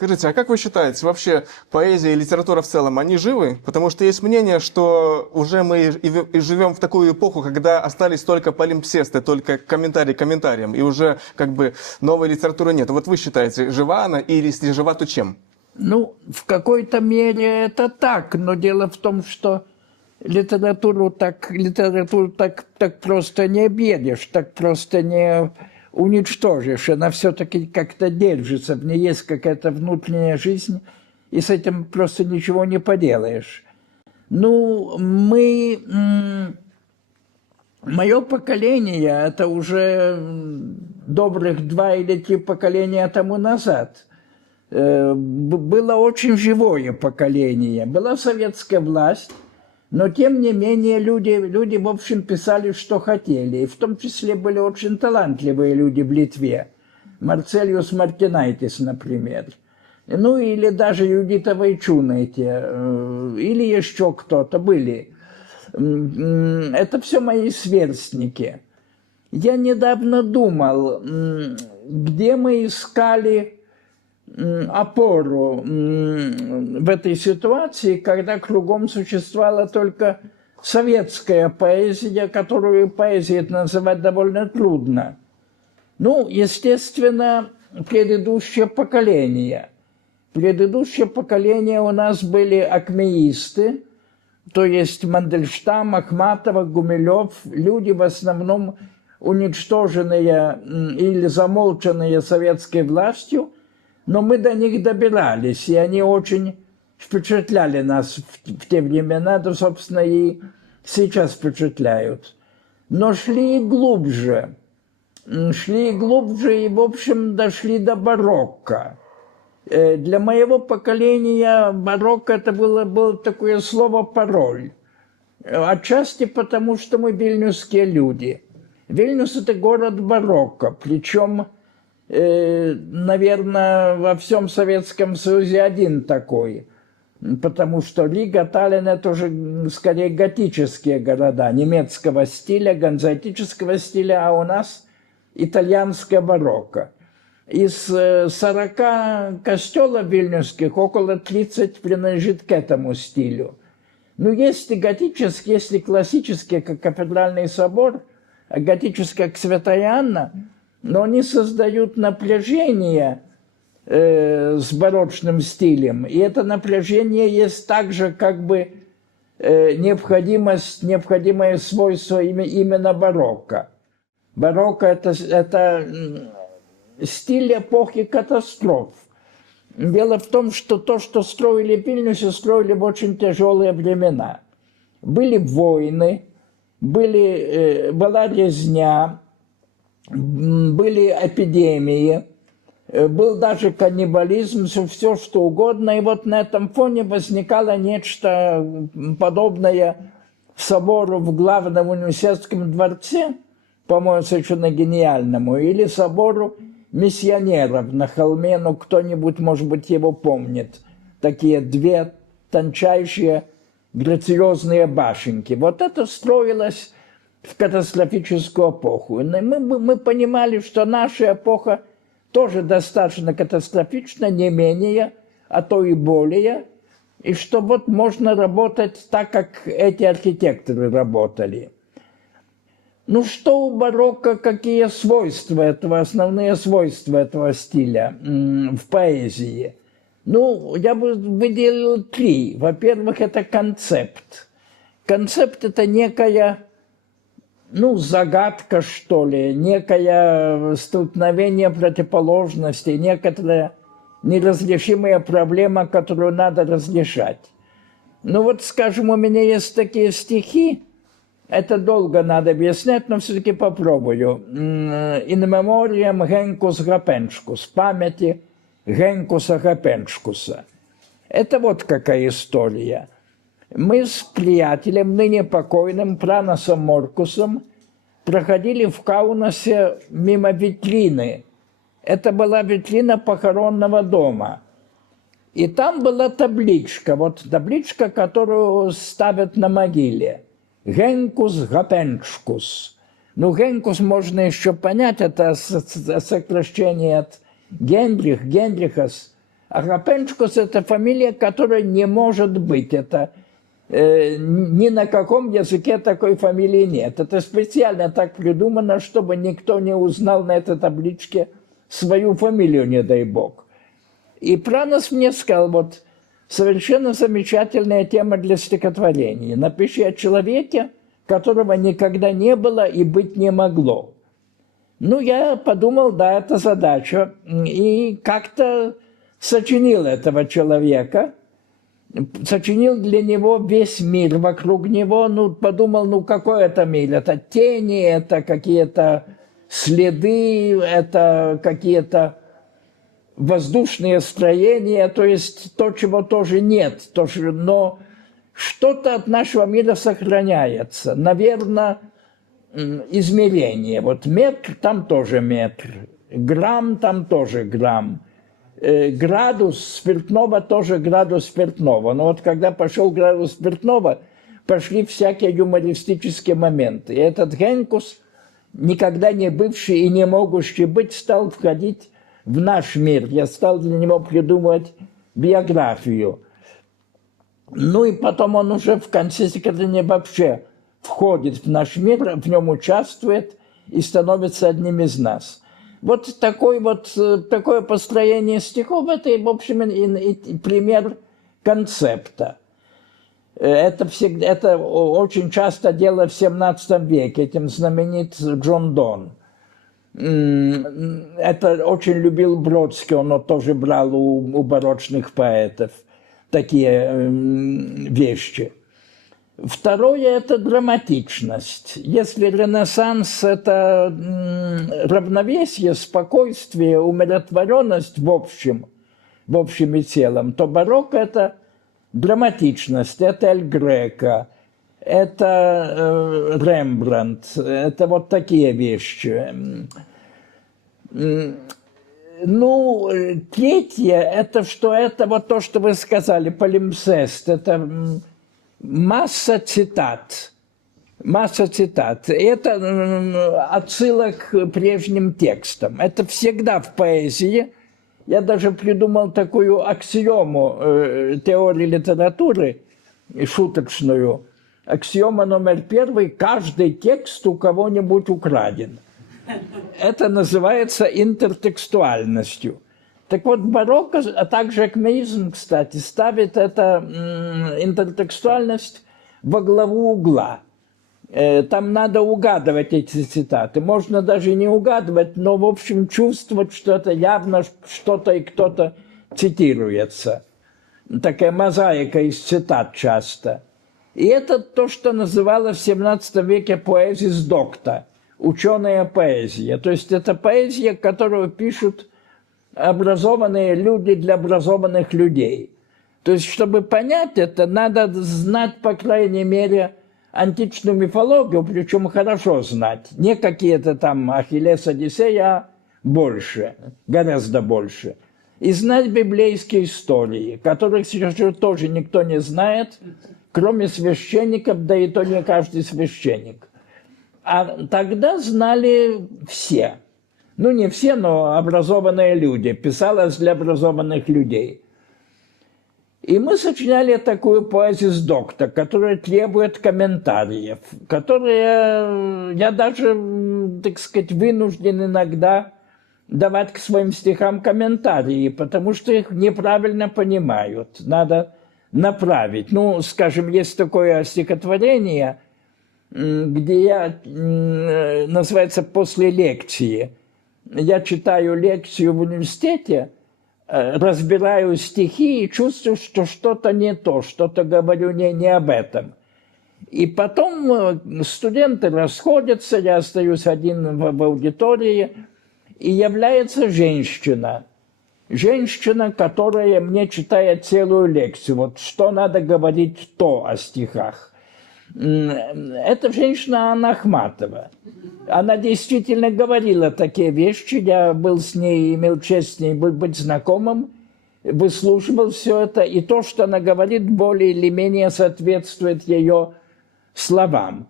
Скажите, а как вы считаете, вообще поэзия и литература в целом, они живы? Потому что есть мнение, что уже мы и живем в такую эпоху, когда остались только палимпсесты, только комментарии к комментариям, и уже как бы новой литературы нет. Вот вы считаете, жива она, или если жива, то чем? Ну, в какой-то мере это так, но дело в том, что литературу так просто не объедешь, так просто не уничтожишь. Она все-таки как-то держится, в ней есть какая-то внутренняя жизнь, и с этим просто ничего не поделаешь. Ну, мое поколение, это уже добрых 2 или 3 поколения тому назад, было очень живое поколение. Была советская власть, но тем не менее люди в общем, писали, что хотели. И в том числе были очень талантливые люди в Литве. Марцелиус Мартинайтис, например. Ну, или даже Юдита Вайчунаитė, или еще кто-то были. Это все мои сверстники. Я недавно думал, где мы искали опору в этой ситуации, когда кругом существовала только советская поэзия, которую поэзией называть довольно трудно. Ну, естественно, предыдущее поколение. Предыдущее поколение у нас были акмеисты, то есть Мандельштам, Ахматова, Гумилев, люди в основном уничтоженные или замолчанные советской властью, но мы до них добирались, и они очень впечатляли нас в те времена, да, собственно, и сейчас впечатляют. Но шли глубже, и, в общем, дошли до барокко. Для моего поколения барокко это было такое слово «пароль». Отчасти потому, что мы вильнюсские люди. Вильнюс – это город барокко, причем, наверное, во всем Советском Союзе один такой, потому что Рига, Таллин – это уже скорее готические города, немецкого стиля, ганзатического стиля, а у нас итальянское барокко. Из 40 костелов вильнюсских около 30 принадлежит к этому стилю. Ну, есть и готический, есть и классический, как кафедральный собор, а готический, как Святая Анна, но они создают напряжение с барочным стилем, и это напряжение есть также как бы необходимое свойство именно барокко. Барокко – это стиль эпохи катастроф. Дело в том, что то, что строили в Вильнюсе, строили в очень тяжелые времена. Были войны, была резня, были эпидемии, был даже каннибализм, все что угодно. И вот на этом фоне возникало нечто подобное собору в главном университетском дворце, по-моему, совершенно гениальному, или собору миссионеров на холме, ну, кто-нибудь, может быть, его помнит. Такие 2 тончайшие, грациозные башенки. Вот это строилось в катастрофическую эпоху. И мы понимали, что наша эпоха тоже достаточно катастрофична, не менее, а то и более, и что вот можно работать так, как эти архитекторы работали. Ну что у барокко, какие свойства этого, основные свойства этого стиля в поэзии? Ну, я бы выделил 3. Во-первых, это концепт. Концепт – это некая, ну, загадка, что ли, некое столкновение противоположностей, некоторая неразрешимая проблема, которую надо разрешать. Ну вот, скажем, у меня есть такие стихи, это долго надо объяснять, но все-таки попробую. «In memoriam Генкус Гапеншкус», памяти Генкуса Гапеншкуса. Это вот какая история. Мы с приятелем, ныне покойным Пранасом Моркусом, проходили в Каунасе мимо витрины. Это была витрина похоронного дома. И там была табличка, вот табличка, которую ставят на могиле. Генкус Гапеншкус. Ну, Генкус можно еще понять, это сокращение от Генрих, Генрихас, А Хапенчкус – это фамилия, которая не может быть. Это ни на каком языке такой фамилии нет. Это специально так придумано, чтобы никто не узнал на этой табличке свою фамилию, не дай бог. И Пранос мне сказал, вот совершенно замечательная тема для стихотворений. Напиши о человеке, которого никогда не было и быть не могло. Ну, я подумал, да, это задача. И как-то сочинил этого человека. Сочинил для него весь мир вокруг него. Ну, подумал, ну, какой это мир? Это тени, это какие-то следы, это какие-то воздушные строения, то есть то, чего тоже нет. Но что-то от нашего мира сохраняется. Наверное, измерение. Вот метр, там тоже метр. Грамм, там тоже грамм. Градус спиртного, тоже градус спиртного. Но вот когда пошел градус спиртного, пошли всякие юмористические моменты. И этот Генкус, никогда не бывший и не могущий быть, стал входить в наш мир. Я стал для него придумывать биографию. Ну и потом он уже в конце стихотворения вообще входит в наш мир, в нем участвует и становится одним из нас. Вот такое построение стихов, это, в общем, и пример концепта. Это очень часто дело в 17 веке, этим знаменит Джон Донн. Это очень любил Бродский, он тоже брал у барочных поэтов такие вещи. Второе – это драматичность. Если Ренессанс – это равновесие, спокойствие, умиротворенность в общем и целом, то барокко – это драматичность, это Эль Греко, это Рембрандт, это вот такие вещи. Ну, третье – это вот то, что вы сказали, палимпсест, это масса цитат. Это отсылок к прежним текстам. Это всегда в поэзии. Я даже придумал такую аксиому теории литературы, шуточную. Аксиома номер 1 – каждый текст у кого-нибудь украден. Это называется интертекстуальностью. Так вот, барокко, а также экмеизм, кстати, ставит эту интертекстуальность во главу угла. Там надо угадывать эти цитаты. Можно даже не угадывать, но, в общем, чувствовать, что это явно что-то и кто-то цитируется. Такая мозаика из цитат часто. И это то, что называлось в 17 веке поэзис докта, ученая поэзия. То есть это поэзия, которую пишут образованные люди для образованных людей. То есть, чтобы понять это, надо знать, по крайней мере, античную мифологию, причем хорошо знать. Не какие-то там Ахиллес, Одиссея, а больше, гораздо больше. И знать библейские истории, которых сейчас тоже никто не знает, кроме священников, да и то не каждый священник. А тогда знали все. Ну, не все, но образованные люди. Писалось для образованных людей. И мы сочиняли такую поэзию с докта, которая требует комментариев, которые я даже, так сказать, вынужден иногда давать к своим стихам комментарии, потому что их неправильно понимают. Надо направить. Ну, скажем, есть такое стихотворение, где называется «После лекции». Я читаю лекцию в университете, разбираю стихи и чувствую, что что-то не то, что-то говорю не об этом. И потом студенты расходятся, я остаюсь один в аудитории, и является женщина. Женщина, которая мне читает целую лекцию. Вот что надо говорить то о стихах. Эта женщина Анна Ахматова. Она действительно говорила такие вещи. Я был с ней, имел честь с ней быть знакомым, выслушивал все это. И то, что она говорит, более или менее соответствует ее словам.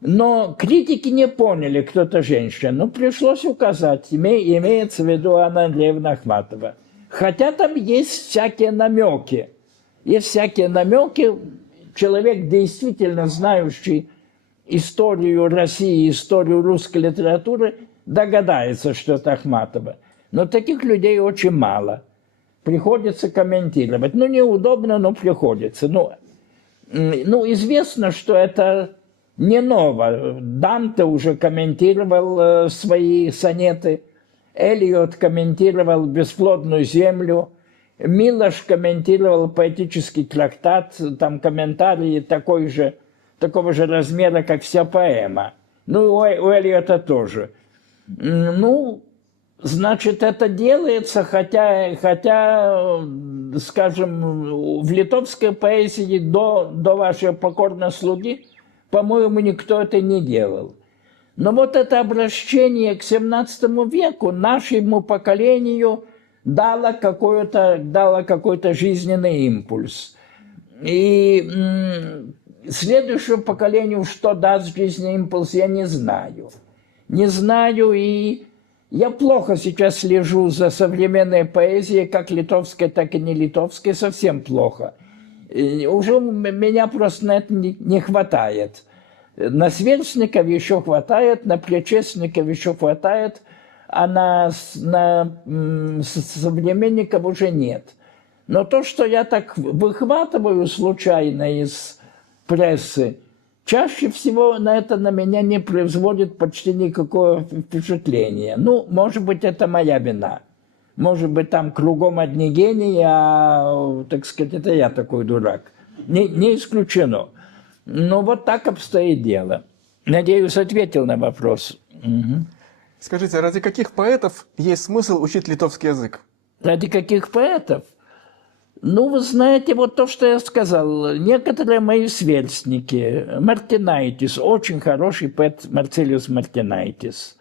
Но критики не поняли, кто эта женщина. Ну, пришлось указать. Имеется в виду Анна Андреевна Ахматова. Хотя там есть всякие намеки. Есть всякие намеки. Человек, действительно знающий историю России, историю русской литературы, догадается, что это Ахматова. Но таких людей очень мало. Приходится комментировать. Ну, неудобно, но приходится. Ну, известно, что это не ново. Данте уже комментировал свои сонеты. Элиот комментировал «Бесплодную землю». Милош комментировал поэтический трактат. Там комментарии такого же размера, как вся поэма. Ну, у Элиота тоже. Ну, значит, это делается, хотя, скажем, в литовской поэзии до вашей покорной слуги, по-моему, никто это не делал. Но вот это обращение к XVII веку нашему поколению дало какой-то жизненный импульс. И следующему поколению, что даст жизненный импульс, я не знаю. Не знаю, и я плохо сейчас слежу за современной поэзией, как литовской, так и не литовской, совсем плохо. И уже меня просто на это не хватает. На сверстников еще хватает, на предшественников еще хватает, а на современников уже нет. Но то, что я так выхватываю случайно из прессы, чаще всего на меня не производит почти никакого впечатления. Ну, может быть, это моя вина. Может быть, там кругом одни гении, а, так сказать, это я такой дурак. Не исключено. Но вот так обстоит дело. Надеюсь, ответил на вопрос. Угу. Скажите, ради каких поэтов есть смысл учить литовский язык? Ради каких поэтов? Ну, вы знаете, вот то, что я сказал. Некоторые мои сверстники. Мартинайтис, очень хороший поэт Марцелиус Мартинайтис.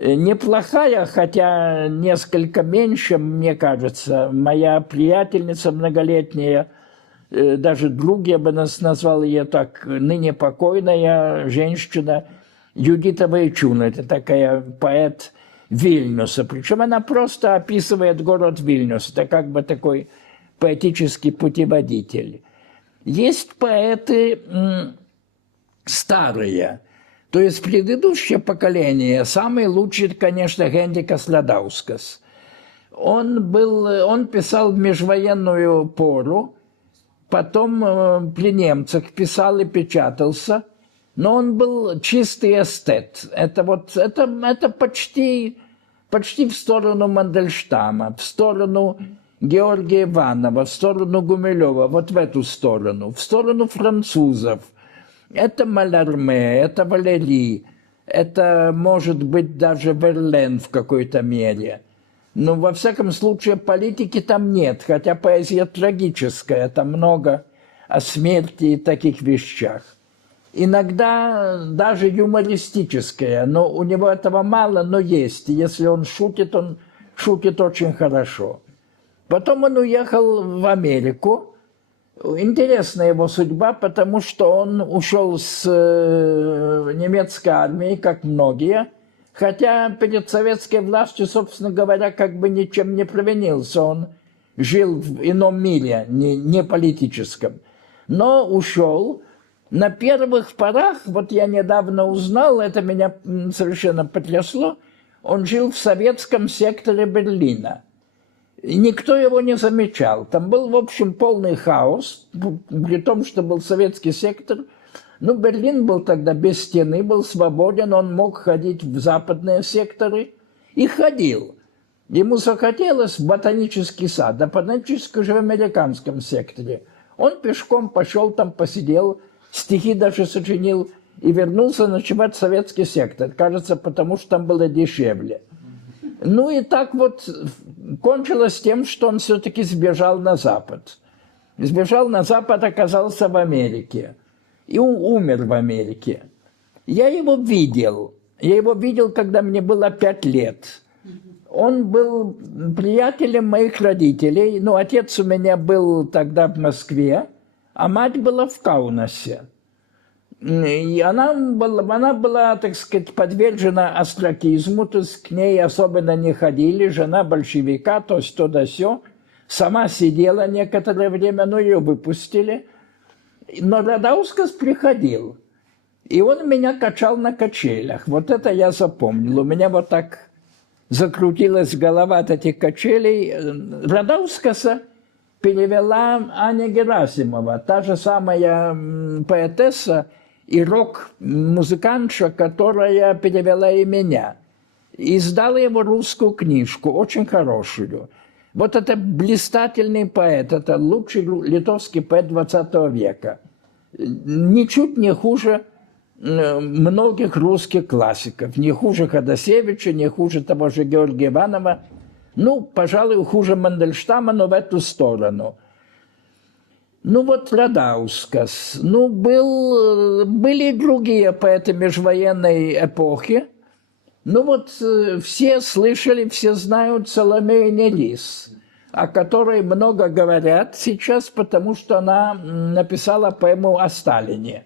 Неплохая, хотя несколько меньше, мне кажется, моя приятельница многолетняя, даже друг, я бы назвал ее так, ныне покойная женщина, Юдита Вайчуна, это такая поэт Вильнюса. Причем она просто описывает город Вильнюс. Это как бы такой поэтический путеводитель. Есть поэты старые, то есть предыдущее поколение. Самый лучший, конечно, Генрикас Ладаускас. Он писал в межвоенную пору, потом при немцах писал и печатался, но он был чистый эстет. Это почти в сторону Мандельштама, в сторону Георгия Иванова, в сторону Гумилева, вот в эту сторону, в сторону французов. Это Малярме, это Валери, это, может быть, даже Верлен в какой-то мере. Но, во всяком случае, политики там нет, хотя поэзия трагическая, там много о смерти и таких вещах. Иногда даже юмористическая, но у него этого мало, но есть. И если он шутит очень хорошо. Потом он уехал в Америку. Интересная его судьба, потому что он ушел с немецкой армии, как многие, хотя перед советской властью, собственно говоря, как бы ничем не провинился. Он жил в ином мире, не политическом. Но ушел. На первых порах, вот я недавно узнал, это меня совершенно потрясло, он жил в советском секторе Берлина. И никто его не замечал. Там был, в общем, полный хаос, при том, что был советский сектор. Ну, Берлин был тогда без стены, был свободен, он мог ходить в западные секторы. И ходил. Ему захотелось в ботанический сад, а ботанический же в американском секторе. Он пешком пошел там, посидел, стихи даже сочинил и вернулся ночевать в советский сектор. Кажется, потому что там было дешевле. Ну и так вот кончилось тем, что он все-таки сбежал на Запад. Сбежал на Запад, оказался в Америке. И умер в Америке. Я его видел. Когда мне было 5 лет. Он был приятелем моих родителей. Ну, отец у меня был тогда в Москве, а мать была в Каунасе. И она была, так сказать, подвержена остракизму, то есть к ней особенно не ходили, жена большевика, то есть то да сё. Сама сидела некоторое время, но ее выпустили. Но Радаускас приходил, и он меня качал на качелях. Вот это я запомнил. У меня вот так закрутилась голова от этих качелей. Радаускаса перевела Аня Герасимова, та же самая поэтесса и рок-музыкантша, которая перевела и меня. И издала его русскую книжку, очень хорошую. Вот это блистательный поэт, это лучший литовский поэт 20 века. Ничуть не хуже многих русских классиков. Не хуже Ходосевича, не хуже того же Георгия Иванова. Ну, пожалуй, хуже Мандельштама, но в эту сторону. Ну, вот Радаускас. Ну, были и другие поэты межвоенной эпохи. Ну, вот все слышали, все знают Саломею Нелис, о которой много говорят сейчас, потому что она написала поэму о Сталине.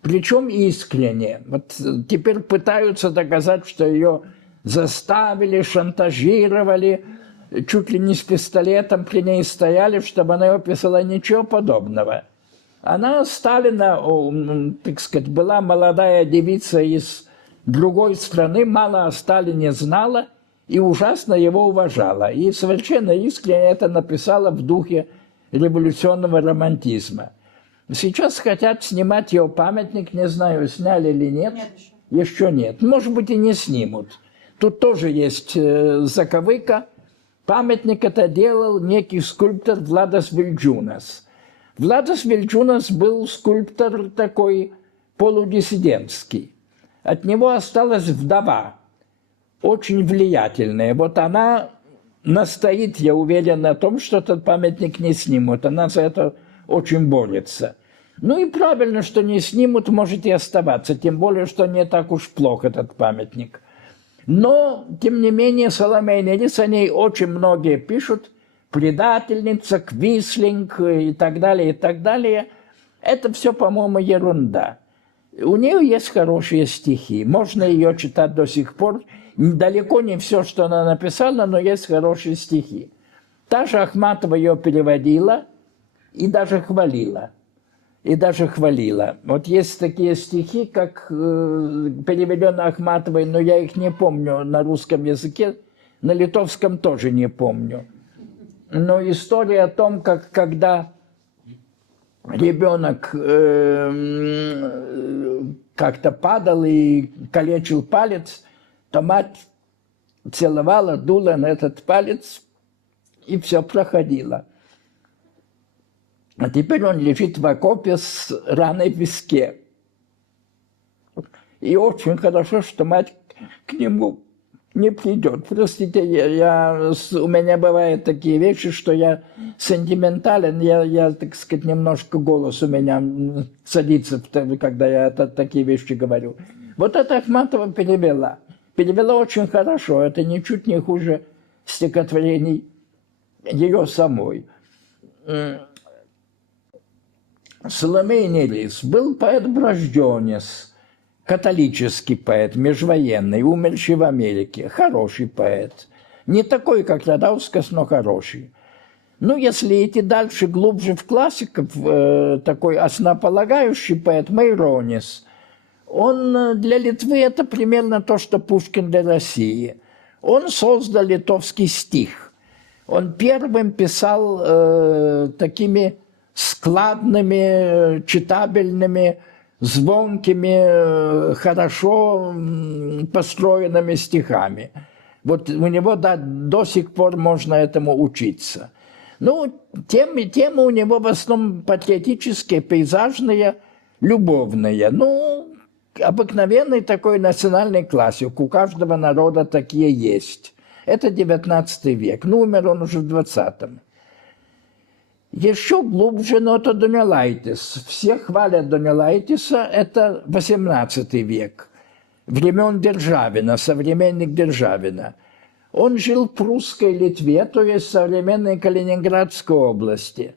Причем искренне. Вот теперь пытаются доказать, что ее заставили, шантажировали, чуть ли не с пистолетом при ней стояли, чтобы она его писала. Ничего подобного. Она Сталина, так сказать, была молодая девица из другой страны, мало о Сталине знала и ужасно его уважала. И совершенно искренне это написала в духе революционного романтизма. Сейчас хотят снимать его памятник, не знаю, сняли или нет. Нет еще. Еще нет. Может быть, и не снимут. Тут тоже есть заковыка. Памятник это делал некий скульптор Владас Вильджунас. Владас Вильджунас был скульптор такой полудиссидентский. От него осталась вдова, очень влиятельная. Вот она настоит, я уверен, на том, что этот памятник не снимут. Она за это очень борется. Ну и правильно, что не снимут, может и оставаться. Тем более, что не так уж плох этот памятник. Но, тем не менее, Саломея Нелис, о ней очень многие пишут. Предательница, квислинг и так далее, и так далее. Это все, по-моему, ерунда. У нее есть хорошие стихи. Можно ее читать до сих пор. Далеко не все, что она написала, но есть хорошие стихи. Та же Ахматова ее переводила и даже хвалила. Вот есть такие стихи, как переведенные Ахматовой, но я их не помню на русском языке, на литовском тоже не помню. Но история о том, как когда ребенок как-то падал и калечил палец, то мать целовала, дула на этот палец, и все проходило. А теперь он лежит в окопе с раной в виске. И очень хорошо, что мать к нему не придет. Простите, у меня бывают такие вещи, что я сентиментален, я, так сказать, немножко голос у меня садится, когда я такие вещи говорю. Вот это Ахматова перевела. Перевела очень хорошо, это ничуть не хуже стихотворений ее самой. Саломея Нелис был поэт-врожденец, католический поэт, межвоенный, умерший в Америке, хороший поэт. Не такой, как Радаускас, но хороший. Ну, если идти дальше, глубже в классиков, такой основополагающий поэт Майронис, он для Литвы это примерно то, что Пушкин для России. Он создал литовский стих. Он первым писал такими складными, читабельными, звонкими, хорошо построенными стихами. Вот у него до сих пор можно этому учиться. Ну, темы у него в основном патриотические, пейзажные, любовные. Ну, обыкновенный такой национальный классик. У каждого народа такие есть. Это 19 век. Ну, умер он уже в 20-м. Еще глубже, но это Донелайтис. Все хвалят Донелайтиса, это 18 век, времен Державина, современник Державина. Он жил в прусской Литве, то есть современной Калининградской области.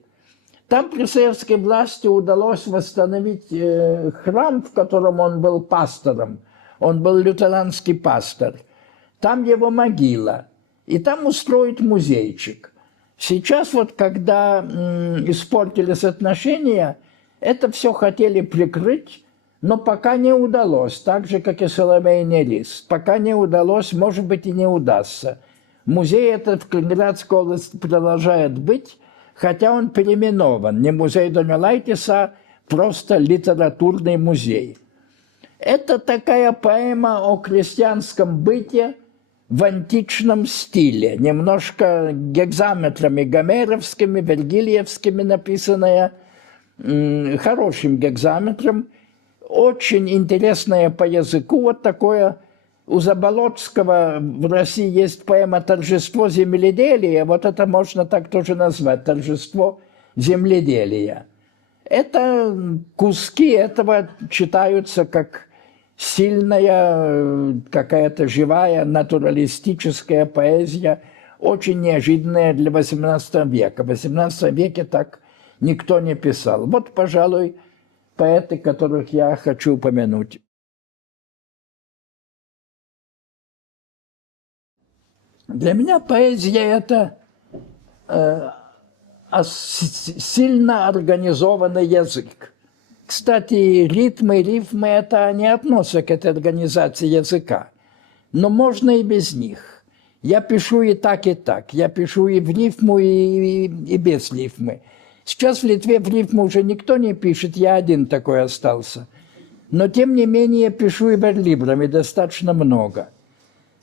Там при советской власти удалось восстановить храм, в котором он был пастором. Он был лютеранский пастор. Там его могила. И там устроить музейчик. Сейчас вот, когда испортились отношения, это все хотели прикрыть, но пока не удалось, так же, как и Соловейный лист. Пока не удалось, может быть, и не удастся. Музей этот в Калининградской области продолжает быть, хотя он переименован. Не музей Домилайтиса, а просто литературный музей. Это такая поэма о крестьянском быте в античном стиле, немножко гекзаметрами гомеровскими, вергильевскими написанная, хорошим гекзаметром, очень интересная по языку, вот такое. У Заболоцкого в России есть поэма «Торжество земледелия», вот это можно так тоже назвать, «Торжество земледелия». Это куски этого читаются как сильная, какая-то живая, натуралистическая поэзия, очень неожиданная для XVIII века. В XVIII веке так никто не писал. Вот, пожалуй, поэты, которых я хочу упомянуть. Для меня поэзия – это сильно организованный язык. Кстати, ритмы и рифмы – это не относятся к этой организации языка. Но можно и без них. Я пишу и так, и так. Я пишу и в рифму, и без рифмы. Сейчас в Литве в рифму уже никто не пишет, я один такой остался. Но, тем не менее, пишу и верлибрами достаточно много.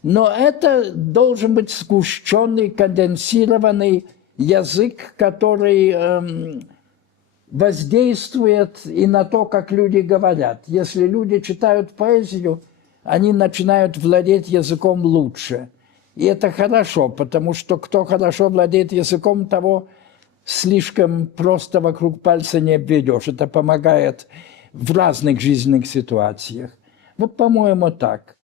Но это должен быть сгущенный, конденсированный язык, который воздействует и на то, как люди говорят. Если люди читают поэзию, они начинают владеть языком лучше. И это хорошо, потому что кто хорошо владеет языком, того слишком просто вокруг пальца не обведешь. Это помогает в разных жизненных ситуациях. Вот, по-моему, так.